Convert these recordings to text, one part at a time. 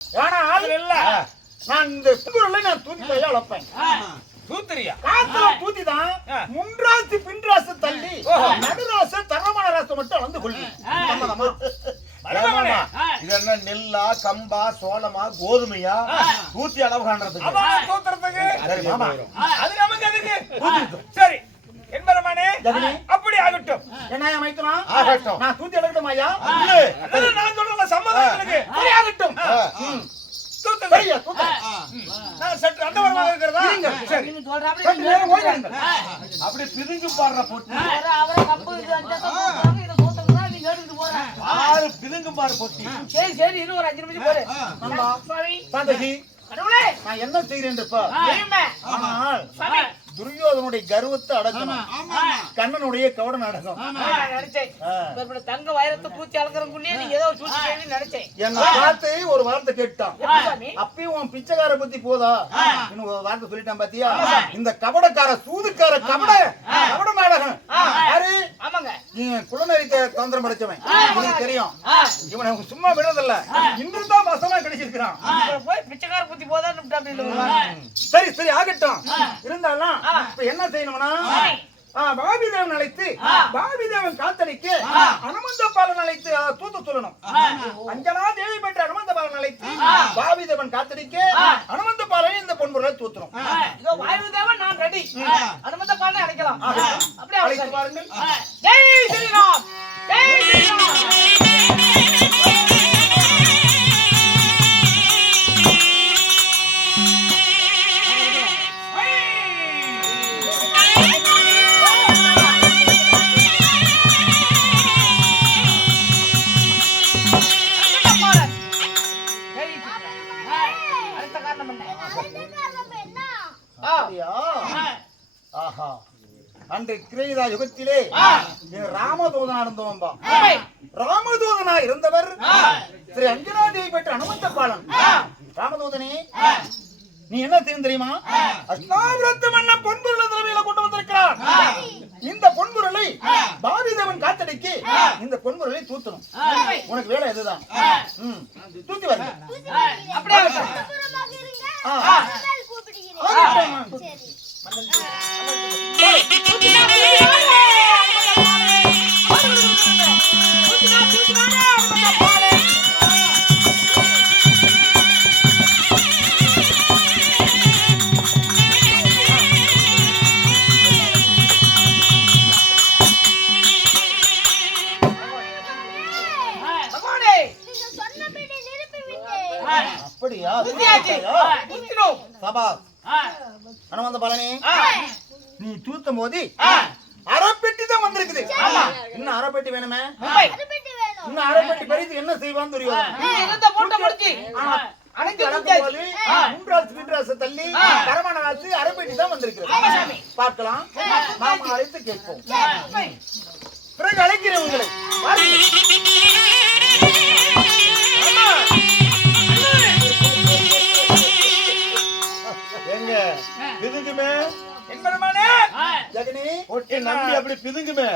ஆனா ஆள் இல்ல. நான் இந்த பொருளை நான் தூக்கி கையில வளர்ப்பேன். தூத்துறியா? காத்துல தூத்திதான் முன்ராசு பின்ராசு தள்ளி நடுராசு தரமான ராசு மட்டும் வந்து கொள்ளி. இது என்ன நெல்லா கம்பா சோளமா கோதுமையா தூத்தி அளவு காண்றதுக்கு தூத்துறதுக்கு சரி மாமா அது நமக்கு அதுக்கு சரி என்பரமானே அப்படி ஆகட்டும். என்ன மைத்துனா ஆகட்டும் நான் தூத்தி எடுக்கட்டும் ஐயா. நான் சொல்றேன் சம்மதம் எனக்கு சரி ஆகட்டும். தூத்து சரியா தூத்து. நான் சற்று அந்தவரமாக இருக்கிறதா? சரி நீங்க சொல்றாப்ல சற்று நேரம் ஓய்வு எடுங்கள். அப்படி பிதுங்கி பாடுற பொட்டி அவரை கப்பு இது அந்த தூக்குறாங்க இத தூக்குறதா நீங்க எடுத்துட்டு போறேன். ஆறு பிதுங்கு பாரு பொட்டி சரி சரி இன்னும் ஒரு 5 நிமிஷம் போறேன். நண்பா சாமி சாந்தகி கடவுளே நான் என்ன செய்கிறேன் இப்ப? தெரியுமே ஆனால் சாமி துரியோதனுடைய கர்வத்தை அடக்கணும். கண்ணனுடைய கவட நாடகம். நினைச்சேன் இப்ப தங்க வைரத்தை பூச்சி அளக்கறதுக்குள்ளே நீங்க ஏதோ சூழ்ச்சி கேள்வி நினைச்சேன். என்ன பார்த்து ஒரு வார்த்தை கேட்டான். சாமி அப்பயும் உன் பிச்சைக்கார பத்தி போதா இன்னும் ஒரு வார்த்தை சொல்லிட்டான் பாத்தியா? இந்த கபடக்கார சூதுக்கார கபட நாடகம் யாரு? ஆமாங்க இவன் குளநரிக்க தந்திரம் படைச்சவன். உனக்கு தெரியும். இவனை சும்மா விடுறதில்ல. இன்று தான் வசமா கிடைச்சிருக்கிறான். போய் பிச்சைக்கார பூச்சி போதான்னு சரி சரி ஆகட்டும். இருந்தாலும் இப்ப என்ன செய்யணும்னா பாபிதேவன் அழைத்து பாபிதேவன் காத்தடிக்கு அனுமந்த பாலன் அழைத்து தூத்து சொல்லணும். அஞ்சனா தேவி பெற்ற அனுமந்த பாலன் அழைத்து பாபிதேவன் காத்தடிக்கு அனுமந்த பாலனை இந்த பொன்பொருளை தூத்துறோம். இதோ வாயுதேவன் நான் ரெடி. அனுமந்த பாலனை அழைக்கலாம். அப்படியே அழைத்து பாருங்கள். ஜெய் ஸ்ரீராம் ஜெய் ஸ்ரீராம். ஆஹா அன்று கிரேதா யுகத்திலே ராமதூதனா இருந்தவன்பா. ராமதூதனா இருந்தவர் ஸ்ரீ அஞ்சனாதேவி பெற்ற அனுமந்த பாலன். ராமதூதனே நீ என்ன தெரியுமா? அஷ்டாவிரத்து மன்னன் பொன்பொருளை தலைமையில கொண்டு வந்திருக்கிறான். இந்த பொன்பொருளை பாபிதேவன் காத்தடிக்கு இந்த பொன்பொருளை தூத்தணும். உனக்கு வேலை எதுதான்? தூத்தி வரல அப்படியே அப்படியா? சபா அனுமந்த பாலனே நீ தூத்தும் போது அரைப்பெட்டி தான் வந்திருக்குது. இன்னும் அரைப்பெட்டி வேணுமே. இன்னும் அரைப்பெட்டி பறித்து என்ன செய்வான்னு தெரியும். தள்ளி கரமான காசு அரைப்பெட்டி தான் வந்திருக்கிறது. பார்க்கலாம். நாம அழைத்து கேட்போம். பிறகு அழைக்கிறேன் உங்களை. எங்க பிதுங்குமே என்பரமானே ஜெகனி பொட்டி நம்பி அப்படி பிதுங்குமே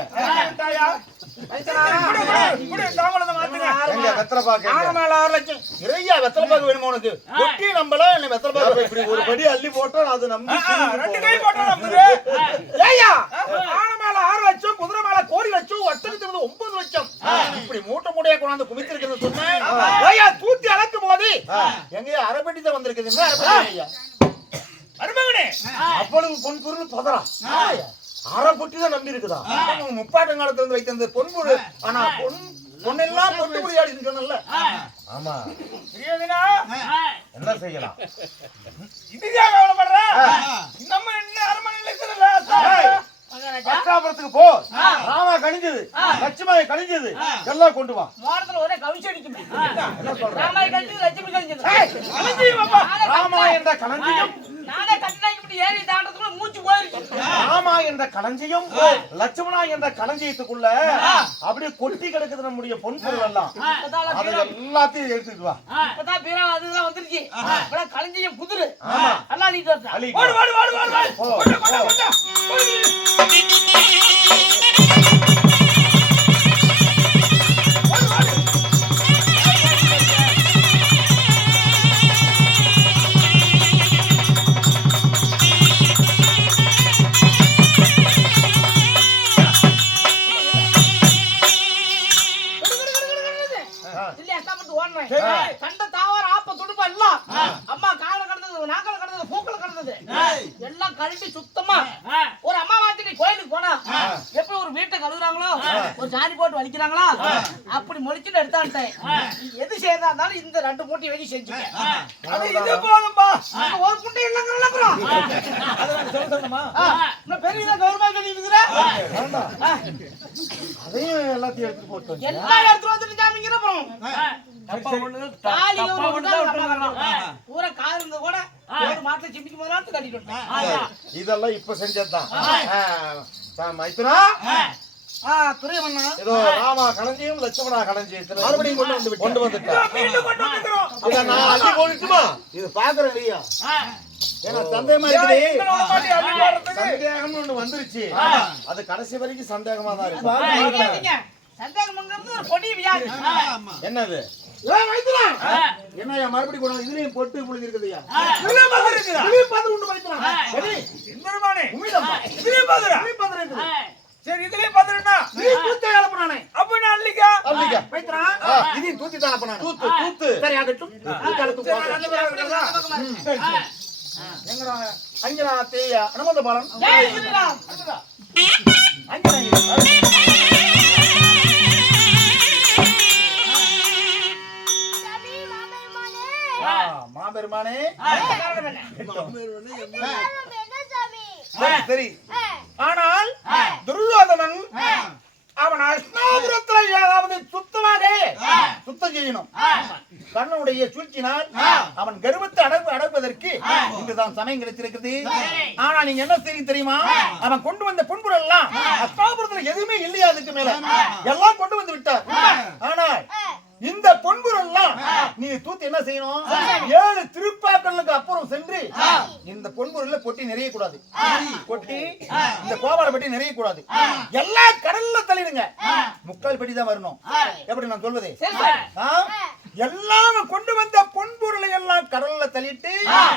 எங்க வெத்தலை பாக்க மேல 6 லட்சம் நிறைய வெத்தலை பாக்கு வேணுமா உனக்கு? பொட்டி நம்பல என்ன வெத்தலை பாக்கு இப்படி ஒரு படி அள்ளி போட்டா அது நம்பி 2 கை போட்டா நம்புது. ஏய்யா ஆன மேல 6 லட்சம் குதிரை மேல கோடி லட்சம் ஒட்டகத்துக்கு 9 லட்சம் இப்படி மூட்டை மூட்டையா கொண்டாந்து குமித்திருக்கிறது சொன்னேன். ஏய்யா தூத்தி அளக்கும் போது எங்க அரைப்பெட்டி தான் வந்திருக்குதுங்க. அரைப்பெட்டி ஐயா மருமகனே அவ்வளவு பொன் பொருள் பதறா அரை பொட்டி தான் நம்பி இருக்குதா? முப்பாட்டங்காலத்துல இருந்து வைத்த பொன்பொரு ஆனா பொண்ணெல்லாம் பொட்டு புரியாடி சொன்னல. ஆமா தெரியாதுனா என்ன செய்யலாம்? இதுக்கா கவலைப்படுற? நம்ம என்ன அரமனையில இருக்கறல பட்டாபுரத்துக்கு போ. ராமா கணிஞ்சது லட்சுமாய் கணிஞ்சது எல்லாம் கொண்டு வா. மாரத்துல ஒரே கவிச்சு அடிக்குமே. என்ன சொல்ற? ராமாய் கழிஞ்சது லட்சுமி கழிஞ்சது. கலஞ்சியும் அப்பா. ராமா என்ற களஞ்சியம் நானே கண்ணாடி இப்படி ஏறி தாண்டதுக்குள்ள மூச்சு போயிருச்சு. ராமா என்ற களஞ்சியம் லட்சுமணா என்ற களஞ்சியத்துக்குள்ள அப்படியே கொட்டி கிடக்குது நம்முடைய பொன் பொருள் எல்லாம். அது எல்லாத்தையும் எடுத்துட்டு வா. இப்பதான் பீரா அதுதான் வந்துருச்சு. இப்ப களஞ்சியம் குதிரை. நல்லா நீட்டு வரதா. ஓடு ஓடு ஓடு ஓடு. கொண்டா கொண்டா. கண்ட தாவர ஆப்ப துடுப்பா எல்லாம் அம்மா கால கடந்தது நாக்கல கடந்தது பூக்கல கடந்தது எல்லாம் கழட்டி சுத்தமா ஒரு அம்மா வாத்திட்டு கோயிலுக்கு போனா எப்படி ஒரு வீட்டை கழுவுறாங்களோ ஒரு சாணி போட்டு வலிக்கிறாங்களா அப்படி மொழிச்சுட்டு எடுத்தான்ட்டேன் எது செய்யறதா இருந்தாலும் இந்த 2 மூட்டை வெடி செஞ்சுங்க அது இது போதும்பா ஒரு முட்டை எல்லாம் கலப்புறோம் அதெல்லாம் சொல்ல சொல்லணுமா இன்னும் பெரியதா கவர்மெண்ட் சொல்லி இருக்கிற அதையும் எல்லாத்தையும் எடுத்து போட்டு வச்சு. எல்லாம் எடுத்து வந்துட்டு ஜாமிங்கிற அப்புறம் பூரா கார் இருந்த கூட ஒரு மாட்டில் சிம்பிக்கு போதான்னு கட்டிட்டு வந்தேன். இதெல்லாம் இப்ப செஞ்சதுதான். மைத்துனா துரியமண்ணா ஏதோ ராமா களஞ்சியம் லட்சுமணா களஞ்சியத்துல மறுபடியும் கொண்டு வந்து கொண்டு வந்துட்டேன். மீண்டும் கொண்டு வந்துக்கிறோம் இதை நான் அள்ளி போட்டுமா? இது பாக்குறேன் இல்லையா ஏன்னா சந்தேகமா இருக்குது சந்தேகம்னு ஒண்ணு வந்துருச்சு. அது கடைசி வரைக்கும் சந்தேகமா தான் இருக்கு. சந்தேகம்ங்கிறது ஒரு கொடிய வியாதி. என்னது? என்னையா மறுபடியும் கொண்டு வந்து இதுலயும் பொட்டு புழுதி இருக்குதுயா இதுல பதில் இருக்குதா இதுலயும் பாத்து உண்டு வைக்கலாம் இந்தமானே உண்மைதான் இதுல பதில் இதுலயும் பாத்து இருக்குது சரி இதுலயே பதில்னா நீ தூத்தி அலப்பனானே அப்ப நான் அள்ளிக்கா அள்ளிக்க. வைத்ரா இதையும் தூத்தி தான் அலப்பனானே தூத்து தூத்து. சரி ஆகட்டும் தூத்தி அலப்பு எங்கடா அஞ்சனா தேயா அனுமந்த பாலன் ஜெய் ஸ்ரீராம். மாபெருமானே சரி சரி ஆனால் துரியோதனன் அவன் அஸ்னாபுரத்துல ஏதாவது சுத்தம் செய்யணும் கண்ணனுடைய சூழ்ச்சினால் அவன் கர்வத்தை அடக்குவதற்கு இங்குதான் சமயம் கிடைத்திருக்கிறது. ஆனா நீங்க என்ன தெரியுமா அவன் கொண்டு வந்த பொன்பொருள் எல்லாம் அஸ்னாபுரத்துல எதுவுமே இல்லையா அதுக்கு மேல எல்லாம் கொண்டு வந்து விட்டார். ஆனால் இந்த பொன்பொருள் எல்லாம் நீ தூத்து என்ன செய்யணும் 7 திருப்பாக்களுக்கு அப்புறம் சென்று இந்த பொன்பொருள்ல பொட்டி நிறைய கூடாது. பொட்டி இந்த கோபால பெட்டி நிறைய கூடாது. எல்லா கடல்ல தள்ளிடுங்க. 3/4 பெட்டி தான் வரணும். எப்படி நான் சொல்வதே எல்லாம் கொண்டு வந்த பொன்பொருளை எல்லாம் கடல்ல தள்ளிட்டு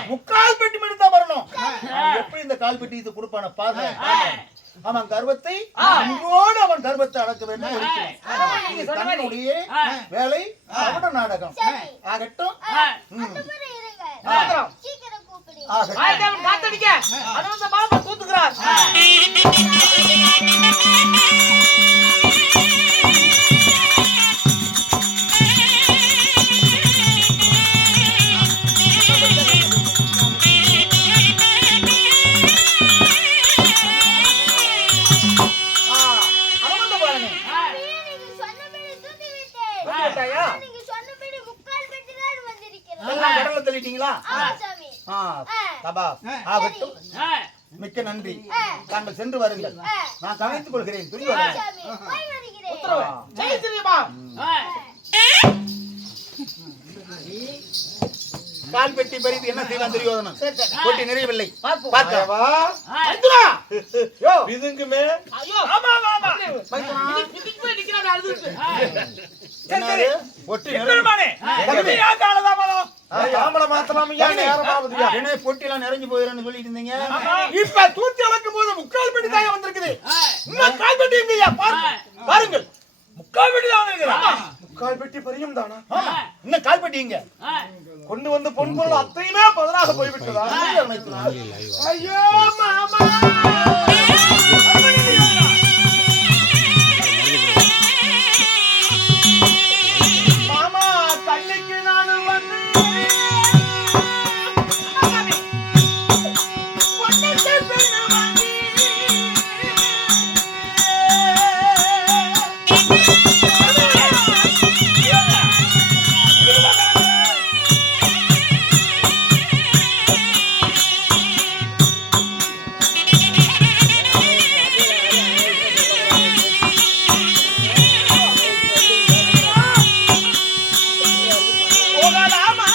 3/4 பெட்டி மட்டும் தான் வரணும். எப்படி இந்த 1/4 பெட்டி இது கொடுப்பான பாரு. அவன் கர்வத்தை இங்கோடு அவன் கர்வத்தை அடக்க வேண்டும். தன்னுடைய வேலை அவட நாடகம் ஆகட்டும். காத்தடிக்க அனந்த பாபா தூத்துக்கிறார். கடல்ல தள்ளிட்டீங்களா? மிக்க நன்றி. தாங்கள் சென்று வருங்கள். நான் கவனித்துக் கொள்கிறேன். கால் பெட்டி பறித்து என்ன செய்யலாம் துரியோதனன்? பொட்டி நிறையவில்லை. இதுங்குமே பொட்டி எல்லாம் நிறைஞ்சு போயிடும் சொல்லிட்டு இருந்தீங்க. இப்ப தூத்தி அளக்கும் போது 3/4 பெட்டி தான் வந்திருக்குது. இன்னும் 1/4 பெட்டி இல்லையா? பாருங்கள் 3/4 பெட்டி தான் வந்திருக்குது. 3/4 பெட்டி பரியும் தானா? இன்னும் 1/4 பெட்டி இங்க கொண்டு வந்து பொன்பொருள் அத்தையுமே பதிலாக போய்விட்டதா? ஐயோ மாமா மாமா கண்ணுக்கு நானும் வந்து போகலாமா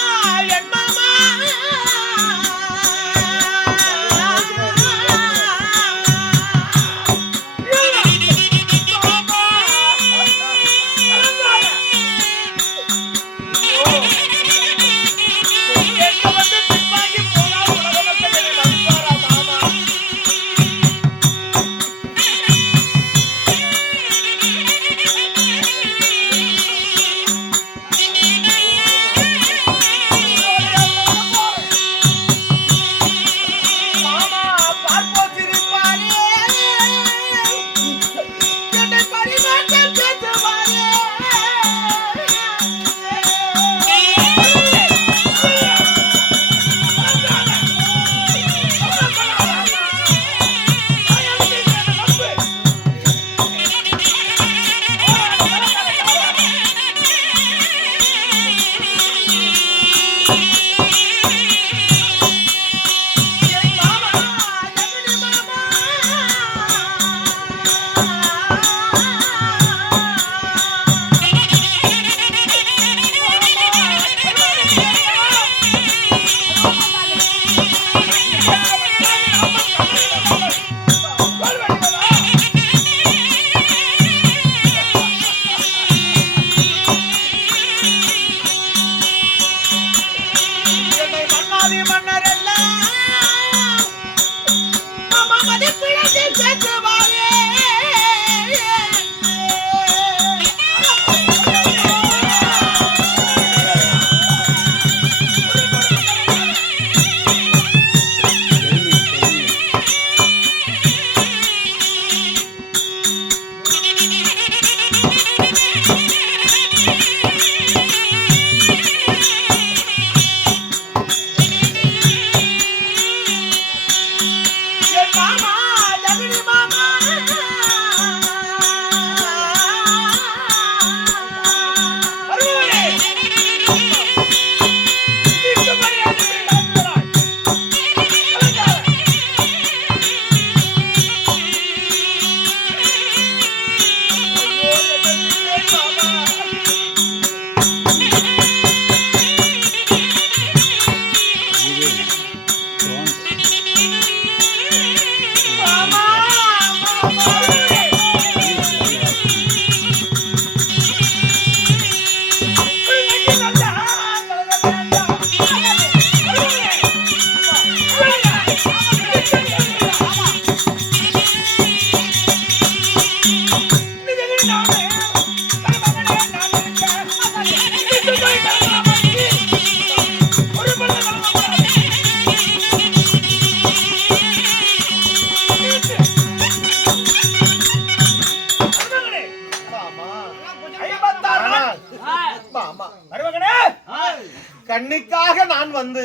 பெண்ணுக்காக நான் வந்து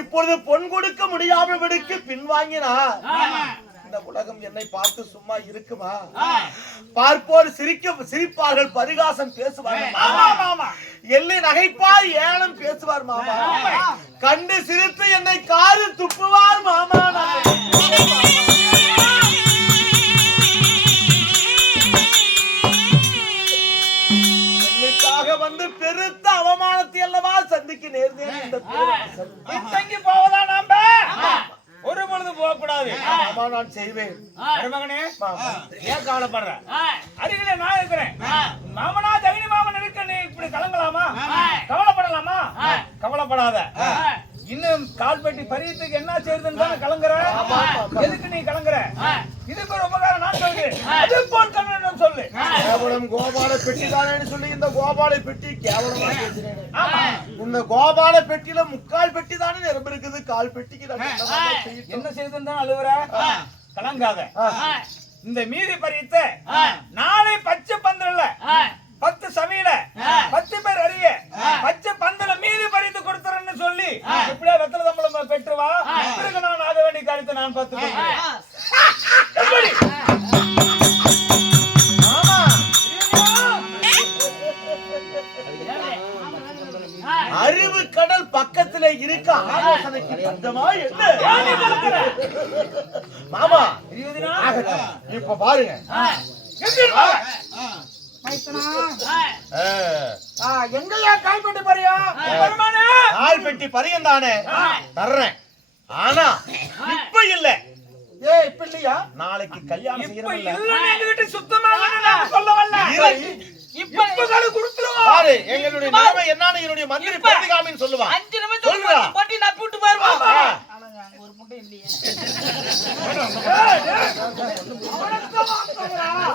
இப்பொழுது பொன் கொடுக்க முடியாதவனுக்கு பின்வாங்கினார். இந்த உலகம் என்னை பார்த்து சும்மா இருக்குமா? பார்ப்போர் சிரிப்பார்கள், பரிகாசம் பேசுவார்கள், எல்லை நகைப்பார், ஏளனம் பேசுவார் மாமா. கண்டு சிரித்து என்னை காரு துப்புவார் மாமா. வந்து பெருத்த அவமானத்தை அல்லவா சந்திக்க நேர்ந்தேன். இந்த தங்கி போவதா நாம ஒரு பொழுது போக கூடாது. ஆமா, நான் செய்வேன். மகனே ஏன் கவலைப்படுற? அருகிலே நான் இருக்கிறேன். மாமனா ஜெகனி மாமன் இருக்க, நீ இப்படி கலங்கலாமா? கவலைப்படலாமா? கவலைப்படாத. இன்னும் கால்பட்டி பரியத்துக்கு என்ன செய்யுதுன்னு தானே கலங்குற? எதுக்கு நீ கலங்குற? இதுக்கு ஒரு உபகாரம் நான் சொல்கிறேன். அது போல் கண்ணன் சொல்லு. கேவலம் கோபால பெட்டி தானே சொல்லி இந்த கோபால பெட்டி கேவலமா பேசுறேன். இந்த கோபால பெட்டியில முக்கால் பெட்டி தானே நிரம்பி இருக்குது. கால் பெட்டிக்கு என்ன செய்யுதுன்னு தான் அழுவுற? கலங்காத. இந்த மீறி பரியத்தை நாளை பச்சை பந்தல்ல 10 சமையல 10 பேர் அறிய பச்சை பந்தல மீறி பறித்து கொடுத்துறேன்னு சொல்லி இப்படியே வெத்தலை தம்பளம் பெற்றுவா. பிறகு நான் ஆக வேண்டிய காரியத்தை நான் பார்த்து அறிவு கடல் பக்கத்துல இருக்க ஆலோசனைக்கு பஞ்சமா என்ன மாமா? இப்ப பாருங்க, எங்கயா கால்பட்டி பரியா? கால் பெட்டி பரியம் தானே தர்றேன். ஆனா இப்ப இல்ல. இப்ப இல்லையா? நாளைக்கு கல்யாணம் செய்யறோம்ல. பாரு, எங்களுடைய நிலைமை என்னன்னு என்னுடைய மந்திரி பேசிக்காமின்னு சொல்லுவான். 5 நிமிஷம் போட்டி நான் கூட்டு போயிருவோம். ஒரு முட்டை இல்லையே.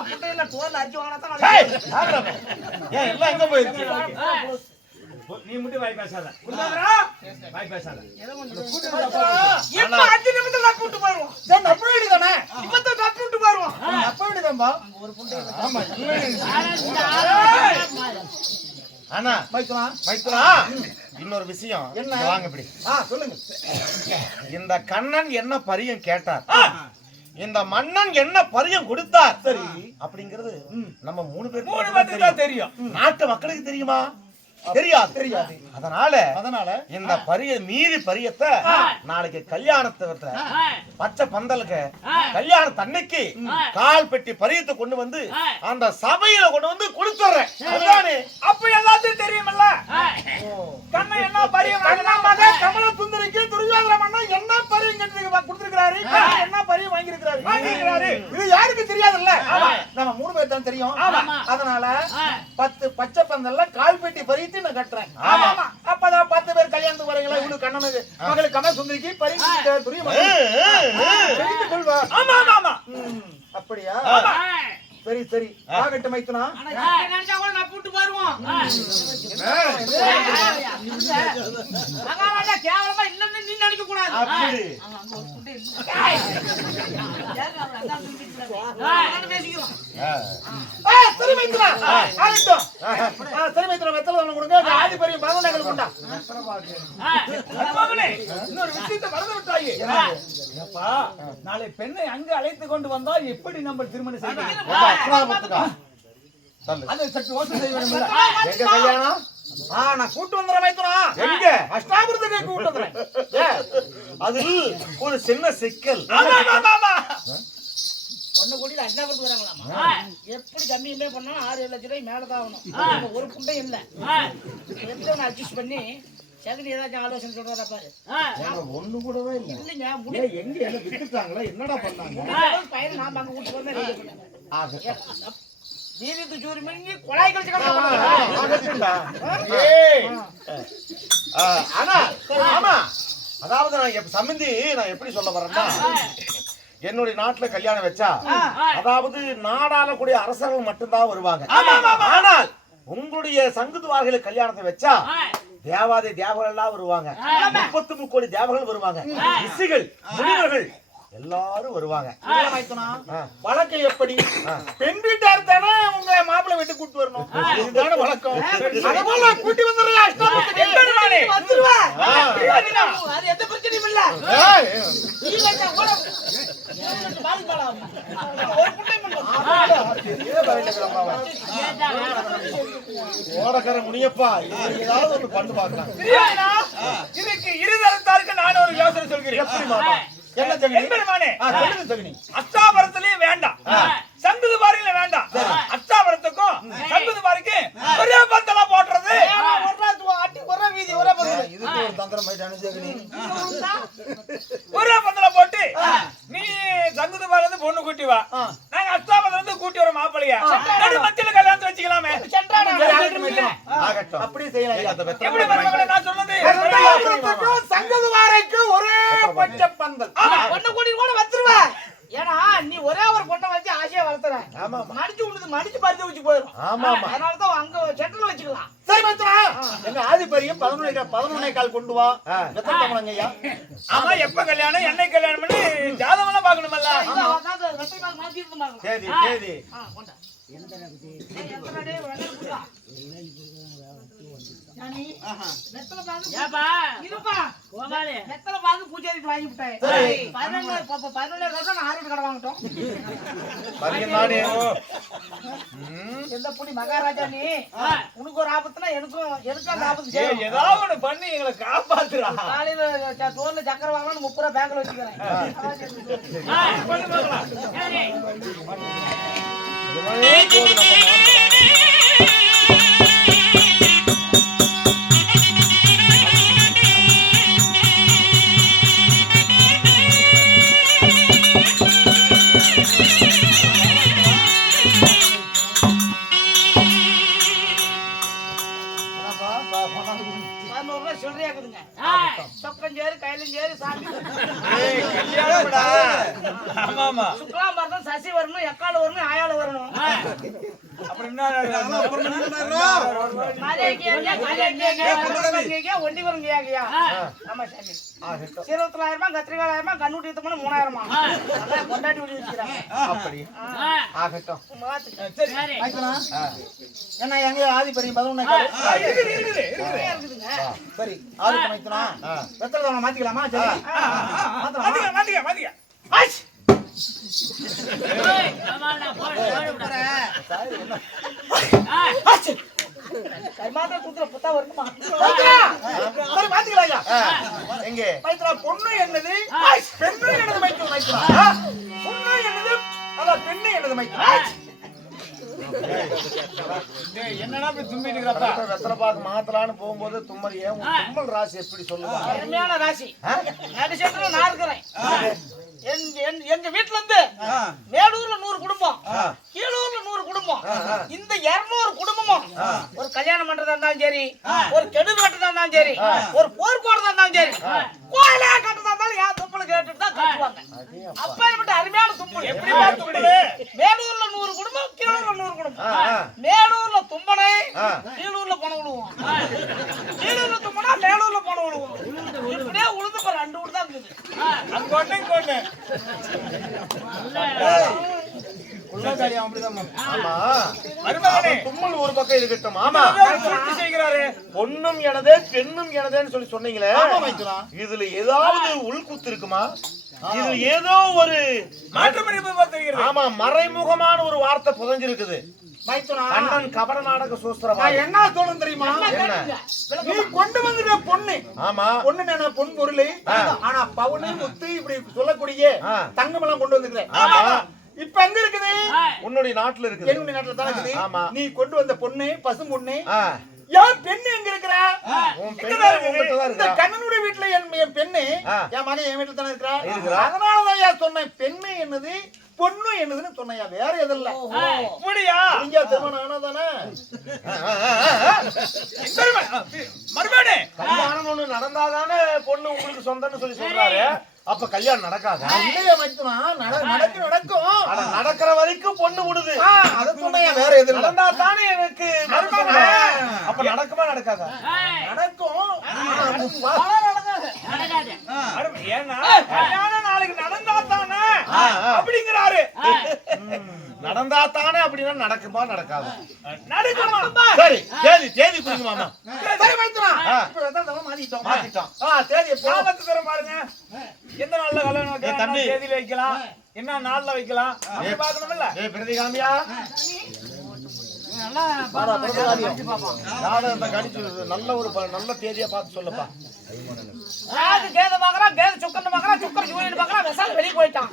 முட்டையில தோல் அரிச்சு வாங்கினா ஏன் எல்லாம் எங்க போயிருக்கு? நீ மட்டும் வாய் பேசாத. வாய் பேசாத. இப்ப 5 நிமிஷம் நான் கூட்டு போயிருவோம். சரி, நப்ப வேண்டியதானே? இப்ப தான் நான் கூட்டு போயிருவோம். நப்ப வேண்டியதான்பா. ஒரு முட்டை ஆமா, ஆனா மைத்துனா இன்னொரு விஷயம் என்ன? இங்க வாங்க இப்படி. சொல்லுங்க. இந்த கண்ணன் என்ன பரியம் கேட்டார், இந்த மன்னன் என்ன பரியம் கொடுத்தார், சரி அப்படிங்கிறது நம்ம 3 பேருக்கு தான் தெரியும். நாட்டு மக்களுக்கு தெரியுமா? தெரியாது. அதனால இந்த மீதி பரியத்தை நாளைக்கு கல்யாணத்தை பச்சை பந்தலுக்கு கல்யாண தன்னைக்கு கால் பெட்டி பரியத்தை கொண்டு வந்து அந்த சபையில கொண்டு வந்து கொடுத்துறேன். அப்ப எல்லாத்தையும் தெரியுமில்ல. கண்ணன் என்ன பரியம் கமல சுந்தரிக்கு துரியோதன மன்னன் என்ன பரியம் கொடுத்திருக்கிறாரு, என்ன பரியம் வாங்கியிருக்கிறாரு, இது யாருக்கு தெரியாதுல்ல? நம்ம 3 பேர் தான் தெரியும். அதனால 10 பச்சை பந்தல்ல கால் பெட்டி பரியத்தை நான் கட்டுறேன். அப்பதான் 10 பேர் கல்யாணத்துக்கு வரீங்களா? இவனுக்கு கண்ணனுக்கு மகளுக்கு கண்ண சுந்தரிக்கு பரியம் துரியோதன. அப்படியா? சரி ஆகட்டு மைத்துனா. நினைச்சா கூட நான் கூட்டு போயிருவோம். கேவலமா இல்லன்னு நீ நினைக்க கூடாது. சரி மைத்துனா, ஆகட்டும். சரி மைத்துனா, வெத்தலை ஒண்ணு கொடுங்க. ஆதி பரியம் பரவனைகள் கொண்டா. இன்னொரு விஷயத்தை மறந்து விட்டாயே. நாளை பெண்ணை அங்கு அழைத்து கொண்டு வந்தா எப்படி நம்ம திருமணம் செய்யணும்? அதை சற்று யோசனை செய்ய வேண்டும். எங்க கல்யாணம்? நான் கூட்டு வந்துடுறேன் மைத்துனா. எங்க? அஷ்டாபுரத்துக்கு கூட்டு வந்துடுறேன். அதில் ஒரு சின்ன சிக்கல். பொண்ணு கூட்டி அஷ்டாபுரத்துக்கு வராங்களாமா? எப்படி கம்மியுமே பண்ணாலும் 6-7 லட்சம் ரூபாய் மேலதான் ஆகணும். ஒரு புண்டை இல்ல. எப்படி அட்ஜஸ்ட் பண்ணி சகதி ஏதாச்சும் ஆலோசனை சொல்றதா பாரு. ஒண்ணு கூடவே இல்ல. இல்லைங்க, எங்க என்ன வித்துட்டாங்களா? என்னடா பண்ணாங்க? பையன் நாம அங்க கூட்டு போறேன். நீதித்து சூரி மணி கொலாய் கழிச்சு ஆனா அதாவது நான் சம்பந்தி நான் எப்படி சொல்ல வரேன்னா, என்னுடைய நாட்டுல கல்யாணம் வச்சா அதாவது நாடாளக்கூடிய அரசர்கள் மட்டும்தான் வருவாங்க. ஆனால் உங்களுடைய சங்குதுவார்களை கல்யாணத்தை வச்சா தேவாதி தேவர்கள் எல்லாம் வருவாங்க. 33 கோடி தேவர்கள் வருவாங்க. ரிஷிகள், முனிவர்கள் எல்லாரும் வருவாங்க. மைத்துனா ஆ. வழக்கு எப்படி ஆ. பெண் வீட்டார் தானே உங்க மாப்பிள்ளை வீட்டுக்கு கூட்டி வரணும் இதுதானே வழக்கம் அதுபோல கூட்டி வந்துடுறியா எம்பெருமானே, வந்துருவா ஆ. அது எந்த பிரச்சனையும் இல்ல ஏய், நீ வச்சா கூட பாதி பாலாம் ஒரு புட்டை பண்ணும் ஓடக்கரை முனியப்பா இது ஏதாவது ஒண்ணு பண்ணு பார்க்கலாம். பிரியாணா, இதுக்கு இருதரத்தாருக்கு நான் ஒரு யோசனை சொல்கிறேன். எப்படி மாமா? என்ன ஜெகனி? எம்பெருமானே, சொல்லுங்க ஜெகனி. அஷ்டாபரத்திலேயே வேண்டாம், சங்குது பாரியில வேண்டாம். அஷ்டாபரத்துக்கும் சங்குது பாரிக்கு ஒரே பந்தலா போட்டுறது. அட்டி ஒரு வீதி ஒரு பந்தல் இதுக்கு ஒரு தந்திரம் ஆயிட்டானு ஜெகனி. ஒரே பந்தலா போட்டு நீ சங்குது பாரில இருந்து பொண்ணு கூட்டி வா, நாங்க அஷ்டாபரத்துல இருந்து கூட்டி வர மாப்பிள்ளையா நடு மத்தியில கல்யாணத்தை வச்சுக்கலாமே. ஆகட்டும். அப்படியே செய்யலாம் ஐயா. எப்படி மருமகளே நான் சொன்னது? சங்கதுவாரைக்கு ஒரே பச்சை பந்தல் பொண்ணு கூட்டிட்டு கூட வந்துருவா. ஏன்னா நீ ஒரே ஒரு பொண்ணை வச்சு ஆசையா வளர்த்துற. ஆமா ஆமா. மடிச்சு விடுது மடிச்சு பறிச்சு வச்சு போயிடும். ஆமா ஆமா. அதனாலதான் அங்க சென்டர்ல வச்சுக்கலாம். சரி மைத்துனா எங்க ஆதிபரியம் 11 கொண்டு வா எத்தனை தமிழங்க ஐயா ஆமா, எப்ப கல்யாணம் என்னை கல்யாணம் பண்ணி ஜாதகம் எல்லாம் பாக்கணுமல்ல. வெட்டை நாள் மாத்தி இருந்தாங்க. சரி சரி. கொண்டா. எத்தனை டே வெட்டை புடுறா. ஞானி வெத்தல பாகு இருப்பா கோமாளி வெத்தல பாகு பூஜைக்கு வாங்கி விட்டேன். 11 வருஷம் நான் ஆறு கடை வாங்கிட்டோம். பரியன் நானே. எந்த புடி மகாராஜா நீ உனக்கு ஒரு ஆபத்துனா எனக்கும் அந்த ஆபத்து ஏய், சேரும். ஏதாவது ஒண்ணு பண்ணி எங்களை காப்பாத்துறா. காலையில தோல்ல சக்கரை வாங்கணும் 30 ரூபாய் பேங்க்ல வச்சுக்கிறேன். பண்ணி பார்க்கலாம். இதெல்லாமே போதும் நம்ம நாட்டுல. என்னப்பா? 11 ரூபாய் சொல்றியாக்குதுங்க. சொக்கம் சேரு கையிலும் சேரு சாமி ஏய், கல்யாணம்டா. ஆமா ஆமா. சுக்லாம் வரணும் சசி வரணும் எக்கால வரணும் ஆயால வரணும். அப்புறம் என்ன? ஒண்டி வரும் கேக்கியா. ஆமா சாமி. ஆகட்டும். 20,000 கத்திரிக்காய் கண்ணூட்டி 3000 கொண்டாட்டி விட்டு வச்சுக்கிறாங்க. அப்படி ஆகட்டும். சரி. மைத்துனா என்ன எங்க ஆதிபரியம் 11 இருக்குது. இருக்குதுங்க. சரி ஆதிக்க மைத்துனா வெத்தலை தமிழை மாத்திக்கலாமா சரி மாத்திக்க. ஆச்! ஆச்! கைமாத்திர குத்துற புத்தா வருமா? மைத்துனா, சரி மாத்திக்கலாம் ஐயா எங்கே? மைத்துனா பொண்ணு என்னது பெண்ணு என்னது மைத்துனா பொண்ணு என்னது அதான் பெண்ணு என்னது மைத்துனா டேய், என்னடா இப்படி தும்பிட்டு இருக்கறப்பா? வெத்தலை பாக்கு மாத்தலான்னு போகும்போது தும்மறியே உன் தும்மல் ராசி எப்படி சொல்லுவாங்க? அருமையான ராசி. நடு சென்டர்ல நான் இருக்கிறேன். எங்க வீட்டுல இருந்து மேலூர்ல 100 குடும்பம், கீழூர்ல 100 குடும்பம், இந்த 200 குடும்பமும் ஒரு கல்யாணம் பண்றதா இருந்தாலும் சரி, ஒரு கெடு கட்டுறதா இருந்தாலும் சரி, ஒரு போர் போடுறதா இருந்தாலும் சரி, கோயிலே கட்டுறதா இருந்தாலும் என் தும்பல கேட்டுட்டு தான் கட்டுவாங்க. அப்பேற்பட்ட அருமையான தும்பல். எப்படி பார்த்துக்கிடு? மேலூர்ல 100 குடும்பம், கீழூர்ல 100 குடும்பம். மேலூர்ல தும்பனை, கீழூர்ல பணம் விடுவோம். கீழூர்ல தும்பனா மேலூர்ல பணம் விடுவோம். இப்படியே உழுது இப்ப 2 வீடு தான் இருக்குது. அங்க ஒண்ணு, இங்க ஒண்ணு. உள்ளதாரியம் அப்படிதான் ஆமா. மருமகனே, தும்மல் ஒரு பக்கம் இருக்கட்டும். ஆமா. சுருட்டி செய்கிறாரு. பொண்ணும் எனதே பெண்ணும் எனதேன்னு சொல்லி சொன்னீங்களே, ஆமா மைத்துனா இதுல ஏதாவது உள்குத்து இருக்குமா? இது ஏதோ ஒரு மாற்றுமணி பார்த்துக்கிறது. ஆமா மறைமுகமான ஒரு வார்த்தை புதைஞ்சிருக்குது. மைத்துனா கண்ணன் கபட நாடக சூஸ்திரமா? நான் என்ன தோணும் தெரியுமா என்ன? நீ கொண்டு வந்துட்ட பொண்ணு ஆமா. பொண்ணு என்ன பொன் பொருள் ஆனா பவுனு முத்து இப்படி சொல்லக்கூடிய தங்கம் எல்லாம் கொண்டு வந்துக்கிறேன் ஆமா. இப்ப எங்க இருக்குது உன்னுடைய நாட்டுல இருக்குது. என்னுடைய நாட்டுல தான் இருக்குது ஆமா. நீ கொண்டு வந்த பொண்ணு பசு பொண்ணு ஆ. என் பெண்ணு எங்க இருக்கிறா உன் பெண்ணு உங்ககிட்ட தான் இந்த இருக்கா? கண்ணனுடைய வீட்டுல என் பெண்ணு என் மகன் என் வீட்டுல தானே இருக்கிறா. இருக்கிறா அதனாலதான் சொன்னேன் பெண்ணு என்னது பொண்ணு என்னதுன்னு சொன்னையா வேற எதில்ல அப்படியா? இங்க திருமணம் ஆனாதானே மறுபடி கல்யாணம் ஒண்ணு நடந்தாதானே பொண்ணு உங்களுக்கு சொந்தம்னு சொல்லி சொல்றாரு. அப்ப கல்யாணம் நடக்காதா? இல்லையா மைத்துனா நடக்கும் ஆனா நடக்கிற வரைக்கும் பொண்ணு விடுது. அதை சொன்னையா வேற எதில்ல நடந்தா தானே எனக்கு மருமகன். அப்ப நடக்குமா நடக்காதா? நடக்கும் ஏன்னா கல்யாணம் நாளைக்கு நடந்தா தானே அப்படிங்கிறாரு. நடந்தா தானே அப்படின்னா நடக்குமா நடக்காது? நடக்குமா? சரி தேதி குறிங்க மாமா. சரி மைத்துனா இப்ப ரத்தம் மாத்திட்டோம். தேதி காலத்து தரம் பாருங்க. எந்த நாள்ல கல்யாணம் வைக்கலாம், தம்பி. என்ன தேதியில வைக்கலாம், என்ன நாள்ல வைக்கலாம் அப்படி பார்க்கணும்ல. பிரதிகாமியா ஜாதகத்தை கணிச்சு நல்ல தேதியா பார்த்து சொல்லப்பா. ராகு கேது பாக்குறான், கேது சுக்கரன் பாக்குறான், சுக்கரன் சூரியன் பாக்குறான், விசால வெளியே போயிட்டான்.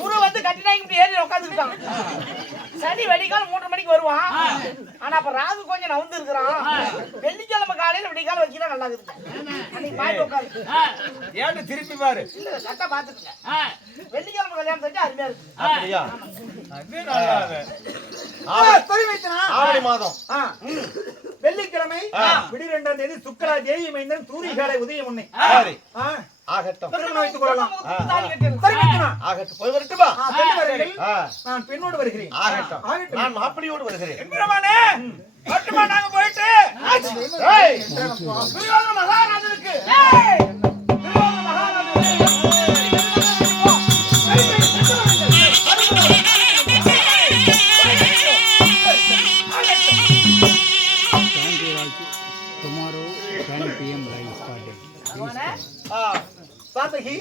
குரு வந்து கட்டினாங்க இப்படி ஏறி உட்காந்துக்கிட்டான். சனி வெடிக்கால 3 மணிக்கு வருவான். ஆனா அப்ப ராகு கொஞ்சம் நவுந்து இருக்கிறான். வெள்ளிக்கிழமை காலையில வெடிக்கால வச்சுதான் நல்லா இருக்கு. அன்னைக்கு பாய் உட்காந்து ஏன்னு திருப்பி பாரு. இல்ல கரெக்டா பாத்துக்கங்க. வெள்ளிக்கிழமை கல்யாணம் செஞ்சா அருமையா இருக்கு. அப்படியா? அது நல்லா இருக்கு. சரி மைத்துனா ஆவணி மாதம் வெள்ளிக்கிழமை விடிய 2ஆம் தேதி சுக்கரா தேவி மைந்தன் சூரியகாலை உதயம் உன்னை சரி ஆகட்டும் திருமணம் வைத்துக் கொள்ளலாம். தாலி கட்டிடலாம். சரி மைத்துனா ஆகட்டும் போய் வரட்டுமா? பெண் வருகிறேன், நான் பெண்ணோடு வருகிறேன். ஆகட்டும் நான் மாப்பிள்ளையோடு வருகிறேன். எம்பெருமானே, மட்டுமா நாங்க போயிட்டு ஏய் Duryodhana மகாராஜனுக்கு Duryodhana மகாராஜனுக்கு Tomorrow 10 PM live started. Satyaki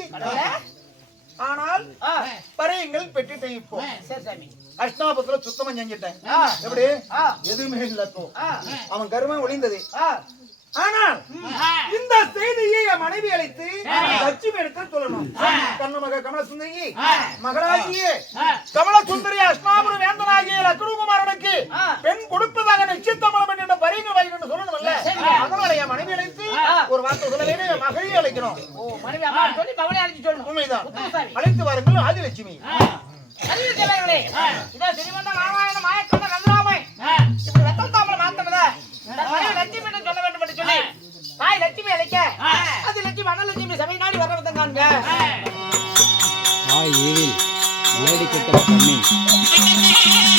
ஆனால் பறையங்கள் பெற்றுட்டேன். இப்போ சரி சாமி. அஷ்டாபத்துல சுத்தமா செஞ்சுட்டேன். எப்படி எதுவுமே இல்ல. இப்போ அவன் கர்மம் ஒளிந்தது. ஆனால் இந்த செய்தியை என் மனைவி அழைத்து லட்சுமி எடுத்து சொல்லணும். கண்ணமக கமல சுந்தரி மகளாகிய கமல சுந்தரி அஷ்டாபுர வேந்தனாகிய லக்ஷ்மகுமாரனுக்கு பெண் கொடுப்பதாக நிச்சயத்தமலம் என்ற பரிங்க வைக்கணும்னு சொல்லணும்ல. அதனால என் மனைவி அழைத்து ஒரு வார்த்தை சொல்ல வேண்டும். என் மகளை அழைக்கணும். ஓ மனைவி அம்மா சொல்லி மகனை அழைச்சு சொல்லணும். உண்மைதான். அழைத்து வாருங்கள் ஆதிலட்சுமி. அறிவு தேவைகளே, இதோ திருவண்ண நாராயண மாயக்கொண்ட கந்தராமை இப்படி ரத்தம் தாமரை மாத்தனத லட்சுமி என்று சொல்ல வேண்டும் என்று சொல்லி தாய் லட்சுமி அழைக்க அது லட்சுமி அண்ணலட்சுமி சபை நாடி வரவங்க காண்க. Hi, evil. Bloody ketchup coming.